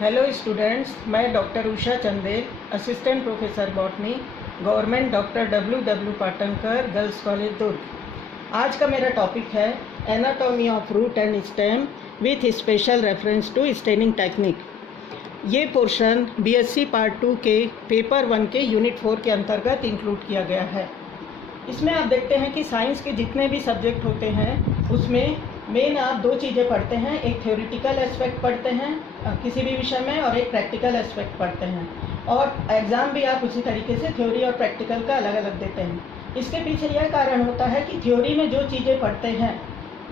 Hello students, मैं doctor Usha Chandel, assistant professor botany, government doctor W Patankar, girls college Durg. आज का मेरा टॉपिक है anatomy of root and stem with special reference to staining technique. ये portion BSc part 2 के paper 1 के unit 4 के अंतर्गत इंक्लूड किया गया है। इसमें आप देखते हैं कि साइंस के जितने भी सब्जेक्ट होते हैं उसमें मेन आप दो चीज़ें पढ़ते हैं। एक थ्योरेटिकल एस्पेक्ट पढ़ते हैं किसी भी विषय में, और एक प्रैक्टिकल एस्पेक्ट पढ़ते हैं। और एग्ज़ाम भी आप उसी तरीके से थ्योरी और प्रैक्टिकल का अलग अलग देते हैं। इसके पीछे यह कारण होता है कि थ्योरी में जो चीज़ें पढ़ते हैं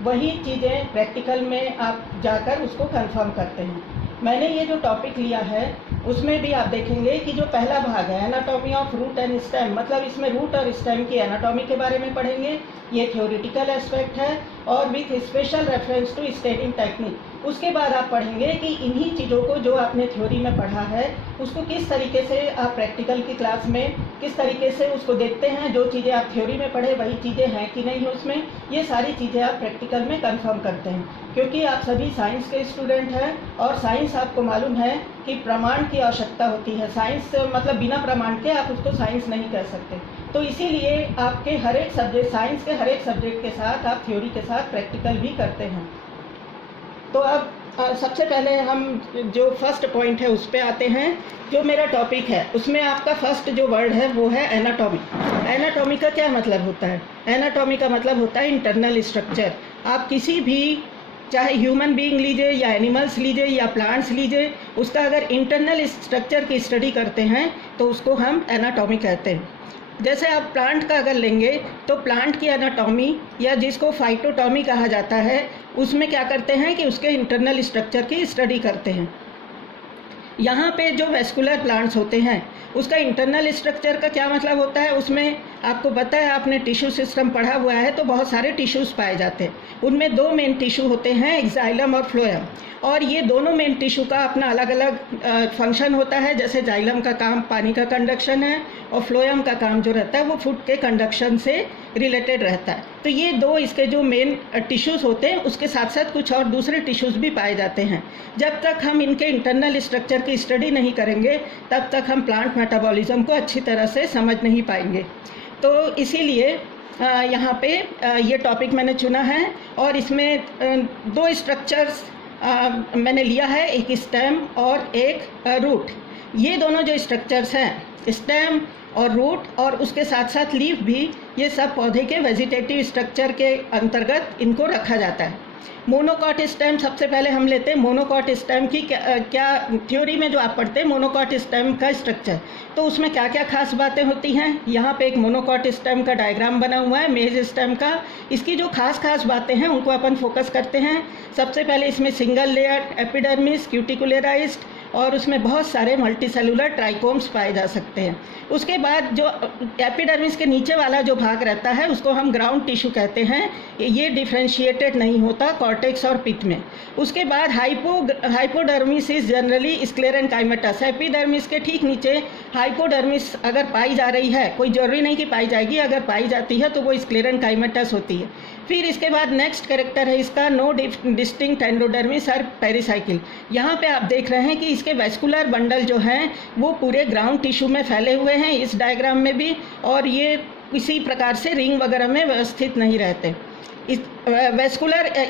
वही चीज़ें प्रैक्टिकल में आप जाकर उसको कंफर्म करते हैं। मैंने ये जो टॉपिक लिया है उसमें भी आप देखेंगे कि जो पहला भाग है anatomy of root and stem, मतलब इसमें रूट और स्टेम की एनाटॉमी के बारे में पढ़ेंगे। ये थ्योरेटिकल एस्पेक्ट है और with special reference to staining technique. उसके बाद आप पढ़ेंगे कि इन्हीं चीज़ों को जो आपने थ्योरी में पढ़ा है उसको किस तरीके से आप प्रैक्टिकल की क्लास में किस तरीके से उसको देखते हैं। जो चीज़ें आप थ्योरी में पढ़े वही चीज़ें हैं कि नहीं उसमें, ये सारी चीज़ें आप प्रैक्टिकल में कंफर्म करते हैं। क्योंकि आप सभी साइंस के स्टूडेंट हैं और साइंस आपको मालूम है कि प्रमाण की आवश्यकता होती है। साइंस मतलब बिना प्रमाण के आप उसको साइंस नहीं कह सकते। तो इसीलिए आपके हर एक सब्जेक्ट, साइंस के हर एक सब्जेक्ट के साथ आप थ्योरी के साथ प्रैक्टिकल भी करते हैं। तो अब सबसे पहले हम जो फर्स्ट पॉइंट है उस पर आते हैं। जो मेरा टॉपिक है उसमें आपका फर्स्ट जो वर्ड है वो है एनाटॉमी। एनाटॉमी का क्या मतलब होता है? एनाटॉमी का मतलब होता है इंटरनल स्ट्रक्चर। आप किसी भी, चाहे ह्यूमन बीइंग लीजिए या एनिमल्स लीजिए या प्लांट्स लीजिए, उसका अगर इंटरनल स्ट्रक्चर की स्टडी करते हैं तो उसको हम एनाटॉमी कहते हैं। जैसे आप प्लांट का अगर लेंगे तो प्लांट की एनाटॉमी या जिसको फाइटोटॉमी कहा जाता है, उसमें क्या करते हैं कि उसके इंटरनल स्ट्रक्चर की स्टडी करते हैं। यहाँ पे जो वेस्कुलर प्लांट्स होते हैं उसका इंटरनल स्ट्रक्चर का क्या मतलब होता है, उसमें आपको पता है, आपने टिश्यू सिस्टम पढ़ा हुआ है तो बहुत सारे टिश्यूज़ पाए जाते हैं। उनमें दो मेन टिश्यू होते हैं, एक जाइलम और फ्लोएम। और ये दोनों मेन टिश्यू का अपना अलग अलग फंक्शन होता है। जैसे जाइलम का काम पानी का कंडक्शन है और फ्लोएम का काम जो रहता है वो फूड के कंडक्शन से रिलेटेड रहता है। तो ये दो इसके जो मेन टिश्यूज़ होते हैं, उसके साथ साथ कुछ और दूसरे टिश्यूज़ भी पाए जाते हैं। जब तक हम इनके इंटरनल स्ट्रक्चर की स्टडी नहीं करेंगे तब तक हम प्लांट मेटाबॉलिज्म को अच्छी तरह से समझ नहीं पाएंगे। तो इसीलिए यहाँ पे ये टॉपिक मैंने चुना है और इसमें दो स्ट्रक्चर्स मैंने लिया है, एक स्टेम और एक रूट। ये दोनों जो स्ट्रक्चर्स हैं, स्टेम और रूट और उसके साथ साथ लीफ भी, ये सब पौधे के वेजिटेटिव स्ट्रक्चर के अंतर्गत इनको रखा जाता है। मोनोकॉट स्टेम सबसे पहले हम लेते हैं। मोनोकॉट स्टेम की क्या थ्योरी में जो आप पढ़ते हैं मोनोकॉट स्टेम का स्ट्रक्चर, तो उसमें क्या क्या खास बातें होती हैं। यहाँ पे एक मोनोकॉट स्टेम का डायग्राम बना हुआ है मेज स्टेम का। इसकी जो खास बातें हैं उनको अपन फोकस करते हैं। सबसे पहले इसमें सिंगल लेयर एपिडर्मिस क्यूटिकुलराइज्ड और उसमें बहुत सारे मल्टीसेलुलर ट्राइकोम्स पाए जा सकते हैं। उसके बाद जो एपिडर्मिस के नीचे वाला जो भाग रहता है उसको हम ग्राउंड टिश्यू कहते हैं। ये डिफ्रेंशिएटेड नहीं होता कॉर्टेक्स और पिथ में। उसके बाद हाइपोडर्मिस इज जनरली स्क्लेरेनकाइमेटस। एपिडर्मिस के ठीक नीचे हाइपोडर्मिस अगर पाई जा रही है, कोई जरूरी नहीं कि पाई जाएगी, अगर पाई जाती है तो वो स्क्लेरेनकाइमेटस होती है। फिर इसके बाद नेक्स्ट कैरेक्टर है इसका नो डिस्टिंक्ट एंडोडर्मिस और पेरिसाइकिल। यहाँ पे आप देख रहे हैं कि इसके वेस्कुलर बंडल जो हैं वो पूरे ग्राउंड टिश्यू में फैले हुए हैं इस डायग्राम में भी, और ये किसी प्रकार से रिंग वगैरह में व्यवस्थित नहीं रहते।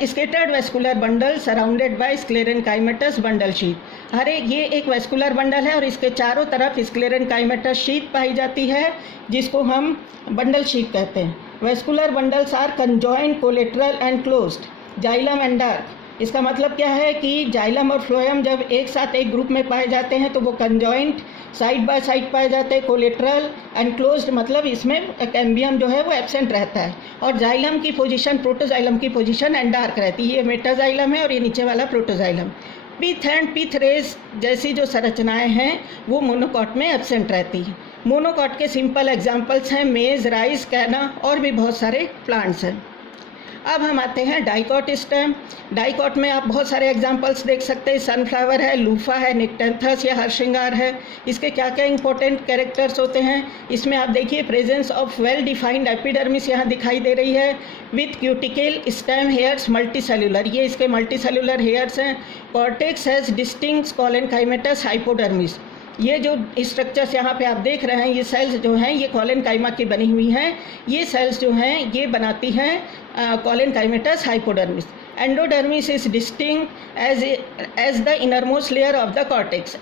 Scattered vascular bundle surrounded by sclerenchymatous bundle sheath. ये एक वेस्कुलर बंडल है और इसके चारों तरफ स्क्लेरेनकाइमेटस शीट पाई जाती है जिसको हम बंडल शीट कहते हैं। Vascular bundles are conjoint collateral and closed xylem endarch. इसका मतलब क्या है कि जाइलम और फ्लोएम जब एक साथ एक ग्रुप में पाए जाते हैं तो वो कंजॉइंट साइड बाय साइड पाए जाते हैं। कोलेटरल एंड क्लोज्ड मतलब इसमें कैम्बियम जो है वो एब्सेंट रहता है। और जाइलम की पोजीशन, प्रोटोजाइलम की पोजीशन एंडार्क रहती है। ये मेटाजाइलम है और ये नीचे वाला protoxylem. Pith and pith rays जैसी जो संरचनाएं हैं वो मोनोकॉट में एब्सेंट रहती हैं। मोनोकॉट के सिंपल एग्जाम्पल्स हैं मेज, राइस, कैना और भी बहुत सारे प्लांट्स हैं। अब हम आते हैं डाइकॉट स्टेम। डाइकॉट में आप बहुत सारे एग्जांपल्स देख सकते हैं, सनफ्लावर है, लूफा है, निक्टेंथस या हरश्रृंगार है। इसके क्या क्या इंपॉर्टेंट कैरेक्टर्स होते हैं, इसमें आप देखिए presence of well defined epidermis यहाँ दिखाई दे रही है, with cuticle stem hairs multi cellular, ये इसके मल्टी सेलुलर हेयर्स हैं। कॉर्टेक्स हैज डिस्टिंक्ट कॉलेनकाइमेटस हाइपोडर्मिस, ये जो स्ट्रक्चर्स यहाँ पे आप देख रहे हैं, ये सेल्स जो हैं ये कॉलेनकाइमा की बनी हुई हैं। ये सेल्स जो हैं ये बनाती हैं collenchymatous hypodermis. Endodermis is distinct as the innermost layer of the cortex.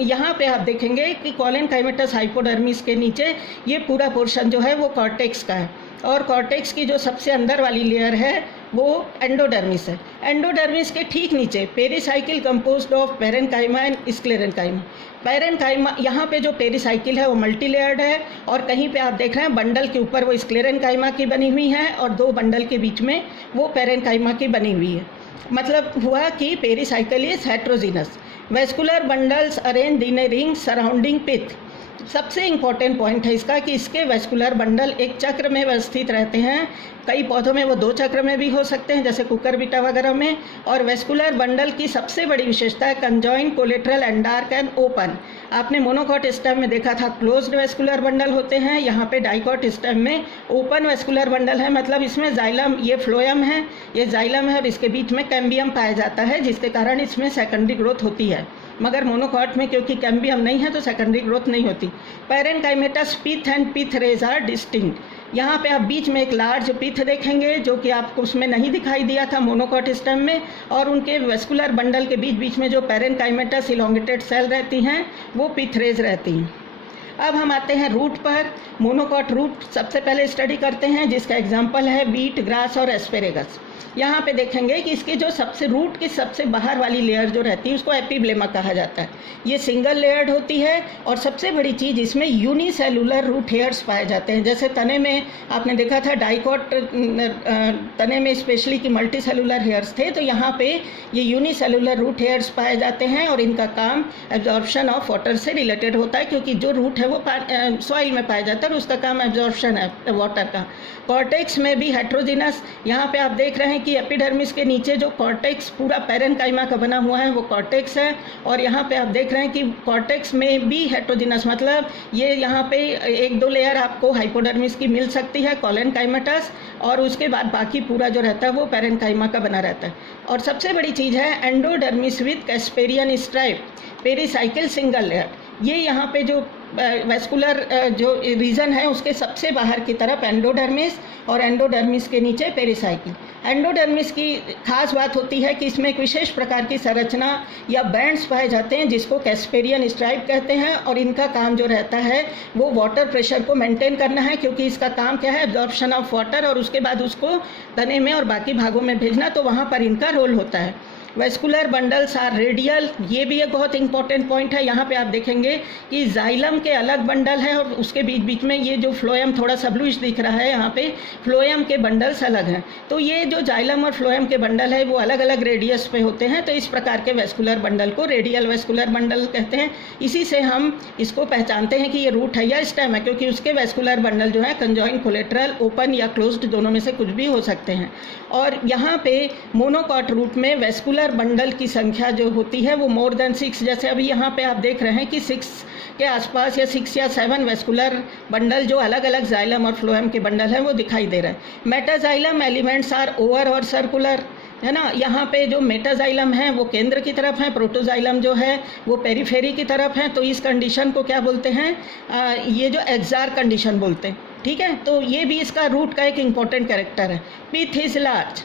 यहाँ पे आप देखेंगे कि कॉलेनकाइमेटस हाइपोडर्मिस के नीचे ये पूरा पोर्शन जो है वो कॉर्टेक्स का है, और कॉर्टेक्स की जो सबसे अंदर वाली लेयर है वो एंडोडर्मिस है। एंडोडर्मिस के ठीक नीचे pericycle composed of parenchyma and sclerenchyma. Parenchyma यहाँ पे जो पेरिसाइकिल है वो मल्टी लेयर्ड है, और कहीं पे आप देख रहे हैं बंडल के ऊपर वो स्क्लेरेन्काइमा की बनी हुई है और दो बंडल के बीच में वो पेरेन्काइमा की बनी हुई है। मतलब हुआ कि pericycle is heterogeneous. Vascular bundles arrange in a ring surrounding pith. सबसे इम्पॉर्टेंट पॉइंट है इसका कि इसके वेस्कुलर बंडल एक चक्र में व्यवस्थित रहते हैं। कई पौधों में वो दो चक्र में भी हो सकते हैं, जैसे कुकुरबिटा वगैरह में। और वेस्कुलर बंडल की सबसे बड़ी विशेषता है conjoint, collateral and dark and open. आपने मोनोकॉट स्टेम में देखा था क्लोज्ड वेस्कुलर बंडल होते हैं, यहाँ पे डाइकॉट स्टेम में ओपन वेस्कुलर बंडल है। मतलब इसमें जाइलम, ये फ्लोएम है, ये जाइलम है और इसके बीच में कैम्बियम पाया जाता है, जिसके कारण इसमें सेकेंडरी ग्रोथ होती है। मगर मोनोकॉट में क्योंकि कैम्बियम नहीं है तो सेकेंडरी ग्रोथ नहीं होती। Parenchymatous pith and pith rays are distinct. यहाँ पे आप बीच में एक लार्ज पिथ देखेंगे जो कि आपको उसमें नहीं दिखाई दिया था मोनोकॉट स्टेम में, और उनके वेस्कुलर बंडल के बीच बीच में जो पेरेन्काइमेटस इलोंगेटेड सेल रहती हैं वो पिथ रेज रहती हैं। अब हम आते हैं रूट पर। मोनोकॉट रूट सबसे पहले स्टडी करते हैं, जिसका एग्जाम्पल है वीट, ग्रास और एस्पेरेगस। यहाँ पे देखेंगे कि इसके जो सबसे रूट की सबसे बाहर वाली लेयर जो रहती है उसको एपिब्लेमा कहा जाता है। ये सिंगल लेयर्ड होती है, और सबसे बड़ी चीज़ इसमें यूनिसेलुलर रूट हेयर्स पाए जाते हैं। जैसे तने में आपने देखा था डाइकॉट तने में स्पेशली कि मल्टी सेलुलर हेयर्स थे, तो यहाँ पे ये यूनिसेलुलर रूट हेयर्स पाए जाते हैं, और इनका काम एब्जॉर्प्शन ऑफ वाटर से रिलेटेड होता है, क्योंकि जो रूट है वो सॉइल में पाया जाता है और उसका काम एब्जॉर्प्शन है वाटर का। कॉर्टेक्स में भी हेट्रोजिनस, यहाँ पे आप देख रहे हैं कि एपिडर्मिस के नीचे जो कॉर्टेक्स पूरा पेरेन्काइमा का बना हुआ है वो कॉर्टेक्स है, और यहाँ पे आप देख रहे हैं कि कॉर्टेक्स में भी हेट्रोजिनस, मतलब ये यहाँ पे एक दो लेयर आपको हाइपोडर्मिस की मिल सकती है कॉलेनकाइमेटस, और उसके बाद बाकी पूरा जो रहता है वो पेरेन्काइमा का बना रहता है। और सबसे बड़ी चीज़ है endodermis with Casparian stripe, pericycle single layer. ये यहाँ पे जो वेस्कुलर जो रीजन है उसके सबसे बाहर की तरफ एंडोडर्मिस, और एंडोडर्मिस के नीचे पेरिसाइकिल। एंडोडर्मिस की खास बात होती है कि इसमें एक विशेष प्रकार की संरचना या बैंड्स पाए जाते हैं जिसको कैस्पेरियन स्ट्राइप कहते हैं, और इनका काम जो रहता है वो वाटर प्रेशर को मेंटेन करना है, क्योंकि इसका काम क्या है एब्जॉर्प्शन ऑफ वाटर, और उसके बाद उसको तने में और बाकी भागों में भेजना, तो वहाँ पर इनका रोल होता है। वेस्कुलर बंडल्स आर रेडियल, ये भी एक बहुत इंपॉर्टेंट पॉइंट है। यहाँ पे आप देखेंगे कि जाइलम के अलग बंडल है और उसके बीच बीच में ये जो फ्लोएम थोड़ा सा ब्लूइश दिख रहा है, यहाँ पे फ्लोएम के बंडल्स अलग हैं। तो ये जो जाइलम और फ्लोएम के बंडल है वो अलग अलग रेडियस पे होते हैं, तो इस प्रकार के वेस्कुलर बंडल को रेडियल वेस्कुलर बंडल कहते हैं। इसी से हम इसको पहचानते हैं कि ये रूट है या स्टेम है, क्योंकि उसके वेस्कुलर बंडल जो है कंजॉइंट, कोलेटरल, ओपन या क्लोज्ड दोनों में से कुछ भी हो सकते हैं। और यहाँ पे मोनोकॉट रूट में वेस्कुलर बंडल की संख्या जो होती है वो मोर देन 6, जैसे अभी यहाँ पे आप देख रहे हैं कि 6 के आसपास या 6 या 7 वेस्कुलर बंडल जो अलग अलग जाइलम और फ्लोएम के बंडल हैं वो दिखाई दे रहे हैं। मेटाजाइलम एलिमेंट्स आर ओवर और सर्कुलर, है ना। यहाँ पे जो मेटाजाइलम है वो केंद्र की तरफ है, प्रोटोजाइलम जो है वो पेरीफेरी की तरफ है। तो इस कंडीशन को क्या बोलते हैं, ये जो एक्जार कंडीशन बोलते हैं, ठीक है। तो ये भी इसका रूट का एक इम्पॉर्टेंट कैरेक्टर है। पिथ इज लार्ज,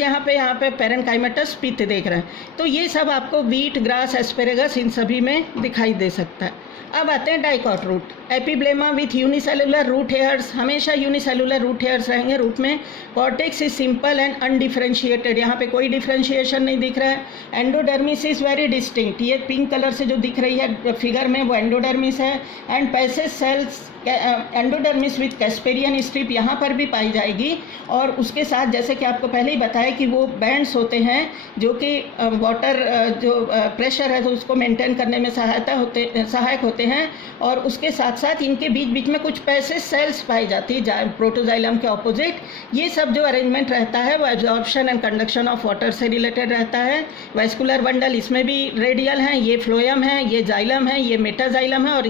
यहाँ पे पेरेन्काइमेटस पिथ देख रहे हैं। तो ये सब आपको वीट, ग्रास, एस्पेरेगस इन सभी में दिखाई दे सकता है। अब आते हैं dicot root. Epiblema with unicellular root hairs, हमेशा यूनिसेलुलर रूट हेयर्स रहेंगे रूट में। Cortex is simple and undifferentiated, यहाँ पे कोई डिफरेंशिएशन नहीं दिख रहा है। एंडोडर्मिस इज वेरी डिस्टिंक्ट, ये पिंक कलर से जो दिख रही है फिगर में वो एंडोडर्मिस है। And passage sales endodermis with Casparian strip यहाँ पर भी पाई जाएगी, और उसके साथ जैसे कि आपको पहले ही बताया कि वो बैंड्स होते हैं जो कि वाटर जो प्रेशर है तो उसको मेंटेन करने में सहायक होते होते हैं और उसके साथ साथ इनके बीच बीच में कुछ पैसेज सेल्स पाई जाती है प्रोटोजाइलम के ऑपोजिट। ये सब जो अरेंजमेंट रहता है वो absorption and conduction of water से रिलेटेड रहता है। वेस्कुलर बंडल इसमें भी रेडियल हैं, ये फ्लोएम है, ये जाइलम है, ये मेटाजाइलम है और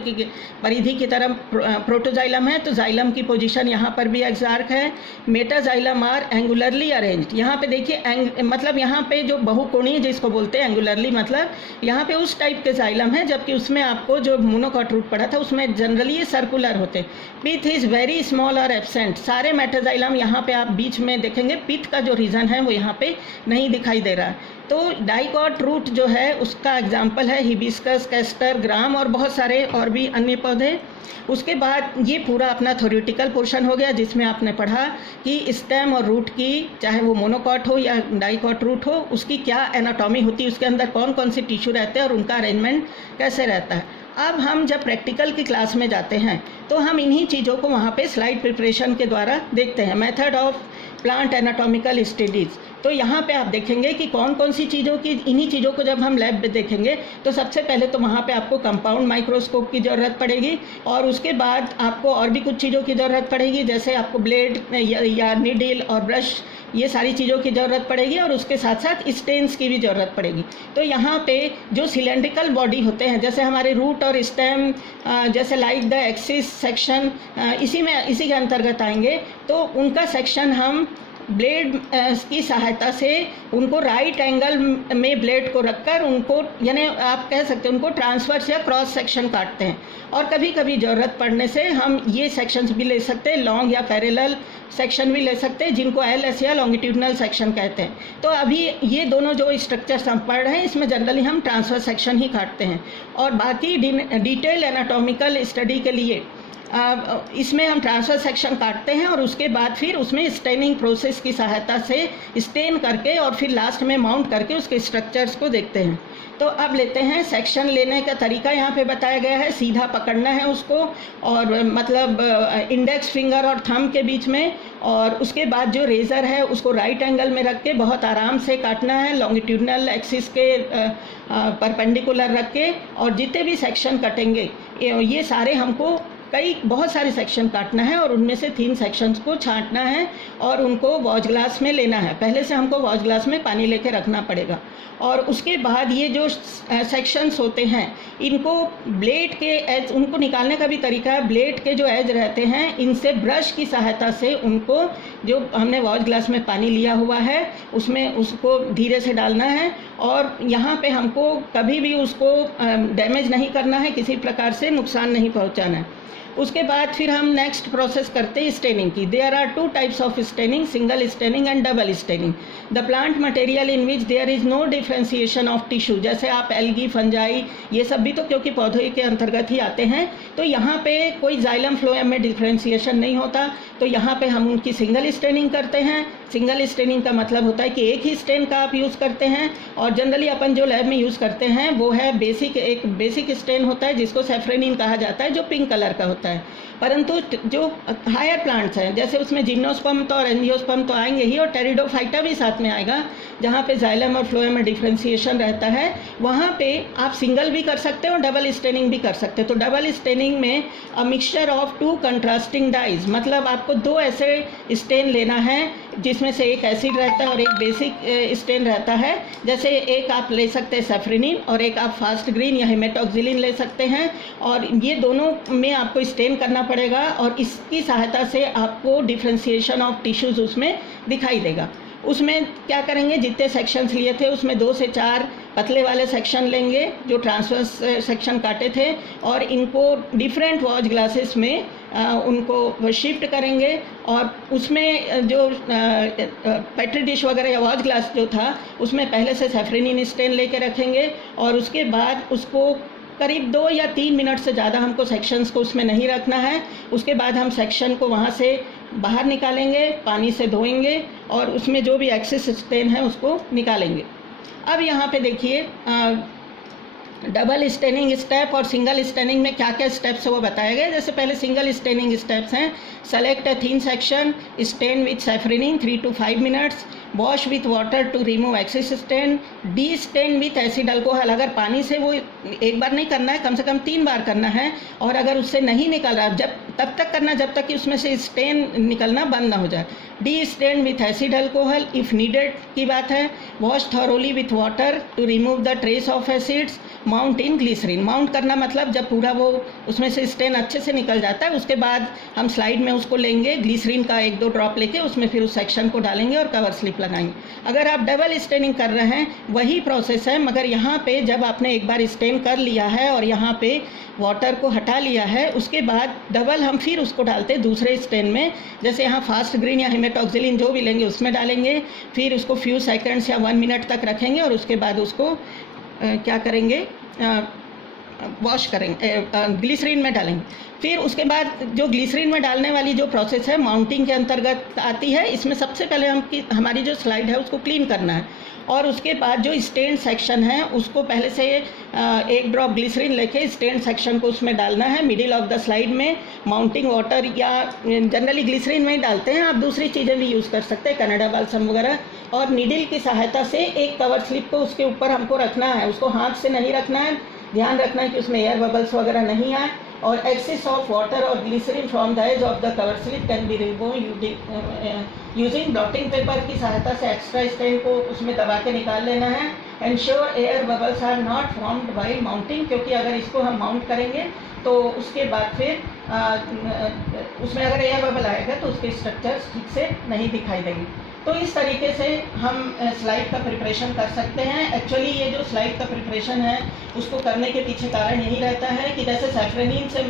परिधि की तरफ प्रोटोजाइलम है। तो जाइलम की पोजीशन यहाँ पर भी एक्सार्क है। Metaxylem are angularly arranged. यहाँ पे देखिए मतलब यहाँ पे जो बहुकोणीय जिसको बोलते हैं एंगुलरली, मतलब यहाँ पे उस टाइप के जाइलम है, जबकि उसमें आपको जो मोनोकॉट रूट पढ़ा था उसमें जनरली ये सर्कुलर होते। पिथ इज वेरी स्मॉल और एब्सेंट। सारे मेटाजाइलम यहाँ पे आप बीच में देखेंगे पिथ का जो रीजन है वो यहाँ पे नहीं दिखाई दे रहा है। तो डाइकॉट रूट जो है उसका एग्जाम्पल है हिबिस्कस, कैस्टर, ग्राम और बहुत सारे और भी अन्य पौधे। उसके बाद ये पूरा अपना थ्योरेटिकल पोर्शन हो गया जिसमें आपने पढ़ा कि स्टेम और रूट की, चाहे वो मोनोकॉट हो या डाइकॉट रूट हो, उसकी क्या एनाटॉमी होती है, उसके अंदर कौन कौन से टिश्यू रहते हैं और उनका अरेंजमेंट कैसे रहता है। अब हम जब प्रैक्टिकल की क्लास में जाते हैं तो हम इन्हीं चीज़ों को वहाँ पे स्लाइड प्रिपरेशन के द्वारा देखते हैं। Method of plant anatomical studies. तो यहाँ पे आप देखेंगे कि कौन कौन सी चीज़ों की, इन्हीं चीज़ों को जब हम लैब में देखेंगे तो सबसे पहले तो वहाँ पे आपको कंपाउंड माइक्रोस्कोप की ज़रूरत पड़ेगी और उसके बाद आपको और भी कुछ चीज़ों की ज़रूरत पड़ेगी, जैसे आपको ब्लेड या नीडल और ब्रश, ये सारी चीज़ों की ज़रूरत पड़ेगी और उसके साथ साथ स्टेन्स की भी ज़रूरत पड़ेगी। तो यहाँ पे जो सिलेंड्रिकल बॉडी होते हैं जैसे हमारे रूट और स्टेम, जैसे लाइक द एक्सिस सेक्शन, इसी के अंतर्गत आएंगे। तो उनका सेक्शन हम ब्लेड की सहायता से उनको राइट एंगल में ब्लेड को रखकर उनको, यानी आप कह सकते हैं उनको ट्रांसवर्स या क्रॉस सेक्शन काटते हैं। और कभी कभी ज़रूरत पड़ने से हम ये सेक्शंस भी ले सकते हैं, लॉन्ग या पैरेलल सेक्शन भी ले सकते हैं, जिनको एलएस या लॉन्गिट्यूडनल सेक्शन कहते हैं। तो अभी ये दोनों जो स्ट्रक्चर्स हम पढ़ रहे हैं इसमें जनरली हम ट्रांसवर्स सेक्शन ही काटते हैं। और बाकी डिटेल एनाटॉमिकल स्टडी के लिए इसमें हम ट्रांसफर सेक्शन काटते हैं और उसके बाद फिर उसमें स्टेनिंग प्रोसेस की सहायता से स्टेन करके और फिर लास्ट में माउंट करके उसके स्ट्रक्चर्स को देखते हैं। तो अब लेते हैं सेक्शन लेने का तरीका यहाँ पे बताया गया है। सीधा पकड़ना है उसको और मतलब इंडेक्स फिंगर और थंब के बीच में, और उसके बाद जो रेज़र है उसको राइट एंगल में रख के बहुत आराम से काटना है, लॉन्गिट्यूडनल एक्सिस के परपेंडिकुलर रख के। और जितने भी सेक्शन कटेंगे ये सारे हमको बहुत सारे सेक्शन काटना है और उनमें से 3 सेक्शंस को छांटना है और उनको वॉच ग्लास में लेना है। पहले से हमको वॉच ग्लास में पानी लेके रखना पड़ेगा। और उसके बाद ये जो सेक्शंस होते हैं इनको ब्लेड के एज, उनको निकालने का भी तरीका है। ब्लेड के जो एज रहते हैं इनसे ब्रश की सहायता से उनको, जो हमने वॉच ग्लास में पानी लिया हुआ है उसमें उसको धीरे से डालना है और यहाँ पे हमको कभी भी उसको डैमेज नहीं करना है, किसी प्रकार से नुकसान नहीं पहुँचाना है। उसके बाद फिर हम नेक्स्ट प्रोसेस करते हैं स्टेनिंग की। There are 2 types of staining, single staining and double staining. The plant material in which there is no differentiation of tissue, जैसे आप एल्गी, फंजाई, ये सब भी तो क्योंकि पौधे के अंतर्गत ही आते हैं, तो यहाँ पे कोई जाइलम फ्लोएम में डिफ्रेंसिएशन नहीं होता। तो यहाँ पे हम उनकी सिंगल स्टेनिंग करते हैं। सिंगल स्टेनिंग का मतलब होता है कि एक ही स्टेन का आप यूज़ करते हैं। और जनरली अपन जो लैब में यूज़ करते हैं वो है एक बेसिक स्टेन होता है जिसको सेफ्रेनिन कहा जाता है, जो पिंक कलर का होता है। परंतु जो हायर प्लांट्स हैं जैसे उसमें जिम्नोस्पर्म तो और एंजियोस्पर्म तो आएंगे ही, और टेरिडोफाइटा भी साथ में आएगा, जहाँ पे जाइलम और फ्लोएम में डिफ्रेंसिएशन रहता है, वहाँ पे आप सिंगल भी कर सकते हो और डबल स्टेनिंग भी कर सकते हो। तो डबल स्टेनिंग में a mixture of 2 contrasting dyes, मतलब आपको 2 ऐसे स्टेन लेना है जिसमें से एक एसिड रहता है और एक बेसिक स्टेन रहता है। जैसे एक आप ले सकते हैं सेफ्रेनिन और एक आप फास्ट ग्रीन या हेमेटॉक्सिलिन ले सकते हैं, और ये दोनों में आपको स्टेन करना पड़ेगा और इसकी सहायता से आपको डिफ्रेंसिएशन ऑफ टिश्यूज़ उसमें दिखाई देगा। उसमें क्या करेंगे, जितने सेक्शंस लिए थे उसमें 2 से 4 पतले वाले सेक्शन लेंगे जो ट्रांसवर्स सेक्शन काटे थे, और इनको डिफरेंट वॉच ग्लासेस में उनको शिफ्ट करेंगे। और उसमें जो पेट्री डिश वगैरह या वॉच ग्लास जो था उसमें पहले से सेफ्रेनिन स्टेन लेके रखेंगे, और उसके बाद उसको करीब 2 या 3 मिनट से ज़्यादा हमको सेक्शंस को उसमें नहीं रखना है। उसके बाद हम सेक्शन को वहाँ से बाहर निकालेंगे, पानी से धोएंगे और उसमें जो भी एक्सेस स्टेन है उसको निकालेंगे। अब यहाँ पे देखिए डबल स्टेनिंग स्टेप और सिंगल स्टेनिंग में क्या क्या स्टेप्स है वो बताया गया। जैसे पहले सिंगल स्टेनिंग स्टेप्स हैं, select a thin section, stain with safranin 3 to 5 minutes, wash with water to remove excess stain, destain with acid alcohol. अगर पानी से वो एक बार नहीं करना है, कम से कम 3 बार करना है, और अगर उससे नहीं निकल रहा जब तब तक करना जब तक कि उसमें से स्टेन निकलना बंद ना हो जाए। Destain with acid alcohol if needed की बात है। Wash thoroughly with water to remove the trace of acids, mount in glycerine. Mount करना मतलब जब पूरा वो उसमें से स्टेन अच्छे से निकल जाता है, उसके बाद हम स्लाइड में उसको लेंगे, ग्लिसरीन का 1-2 ड्रॉप लेके उसमें फिर उस सेक्शन को डालेंगे और कवर स्लिप लगाएंगे। अगर आप डबल स्टेनिंग कर रहे हैं वही प्रोसेस है, मगर यहाँ पे जब आपने एक बार स्टेन कर लिया है और यहाँ पे वाटर को हटा लिया है, उसके बाद डबल हम फिर उसको डालते हैं दूसरे स्टेन में। जैसे यहाँ फास्ट ग्रीन या हेमेटॉक्सिलिन जो भी लेंगे उसमें डालेंगे, फिर उसको फ्यू सेकंड्स या 1 मिनट तक रखेंगे और उसके बाद उसको क्या करेंगे, वॉश करेंगे, ग्लिसरीन में डालेंगे। फिर उसके बाद जो ग्लिसरीन में डालने वाली जो प्रोसेस है माउंटिंग के अंतर्गत आती है। इसमें सबसे पहले हमारी जो स्लाइड है उसको क्लीन करना है, और उसके बाद जो स्टेन सेक्शन है उसको पहले से 1 ड्रॉप ग्लिसरीन लेके स्टेन सेक्शन को उसमें डालना है मिडिल ऑफ द स्लाइड में। माउंटिंग वाटर या जनरली ग्लिसरीन में ही डालते हैं, आप दूसरी चीज़ें भी यूज़ कर सकते हैं, कनाडा बाल्सम वगैरह। और नीडल की सहायता से एक कवर स्लिप को उसके ऊपर हमको रखना है, उसको हाथ से नहीं रखना है, ध्यान रखना है कि उसमें एयर बबल्स वगैरह नहीं आए। और एक्सेस ऑफ वाटर और glycerine from the edge of the cover slip can be remove using blotting paper की सहायता से एक्स्ट्रा स्टेन को उसमें दबा के निकाल लेना है। Ensure air bubbles are not formed by mounting, क्योंकि अगर इसको हम माउंट करेंगे तो उसके बाद फिर उसमें अगर एयर बबल आएगा तो उसके स्ट्रक्चर्स ठीक से नहीं दिखाई देंगे। तो इस तरीके से हम स्लाइड का प्रिपरेशन कर सकते हैं। एक्चुअली ये जो स्लाइड का प्रिपरेशन है उसको करने के पीछे कारण यही रहता है कि जैसे सैफ्रेनिन से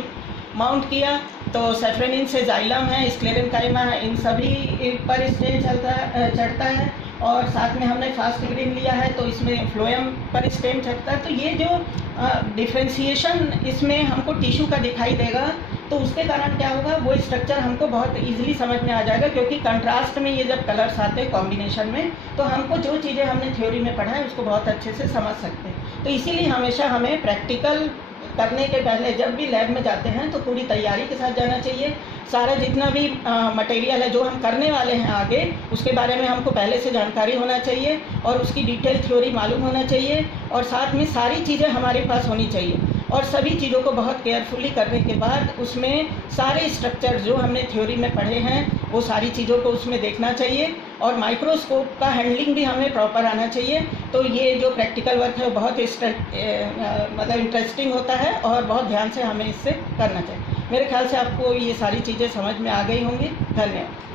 माउंट किया तो सैफ्रेनिन से जाइलम है, स्क्लेरेनकाइमा है, इन सभी पर स्टेन चढ़ता है, और साथ में हमने फास्ट ग्रीन लिया है तो इसमें फ्लोएम पर स्टेन चढ़ता है। तो ये जो डिफ्रेंशिएशन इसमें हमको टिश्यू का दिखाई देगा, तो उसके कारण क्या होगा, वो स्ट्रक्चर हमको बहुत इजीली समझ में आ जाएगा, क्योंकि कंट्रास्ट में ये जब कलर्स आते हैं कॉम्बिनेशन में, तो हमको जो चीज़ें हमने थ्योरी में पढ़ा है उसको बहुत अच्छे से समझ सकते हैं। तो इसीलिए हमेशा हमें प्रैक्टिकल करने के पहले जब भी लैब में जाते हैं तो पूरी तैयारी के साथ जाना चाहिए। सारा जितना भी मटेरियल है जो हम करने वाले हैं आगे, उसके बारे में हमको पहले से जानकारी होना चाहिए और उसकी डिटेल थ्योरी मालूम होना चाहिए, और साथ में सारी चीज़ें हमारे पास होनी चाहिए। और सभी चीज़ों को बहुत केयरफुली करने के बाद उसमें सारे स्ट्रक्चर जो हमने थ्योरी में पढ़े हैं वो सारी चीज़ों को उसमें देखना चाहिए, और माइक्रोस्कोप का हैंडलिंग भी हमें प्रॉपर आना चाहिए। तो ये जो प्रैक्टिकल वर्क है वो बहुत मतलब इंटरेस्टिंग होता है और बहुत ध्यान से हमें इससे करना चाहिए। मेरे ख्याल से आपको ये सारी चीज़ें समझ में आ गई होंगी। धन्यवाद।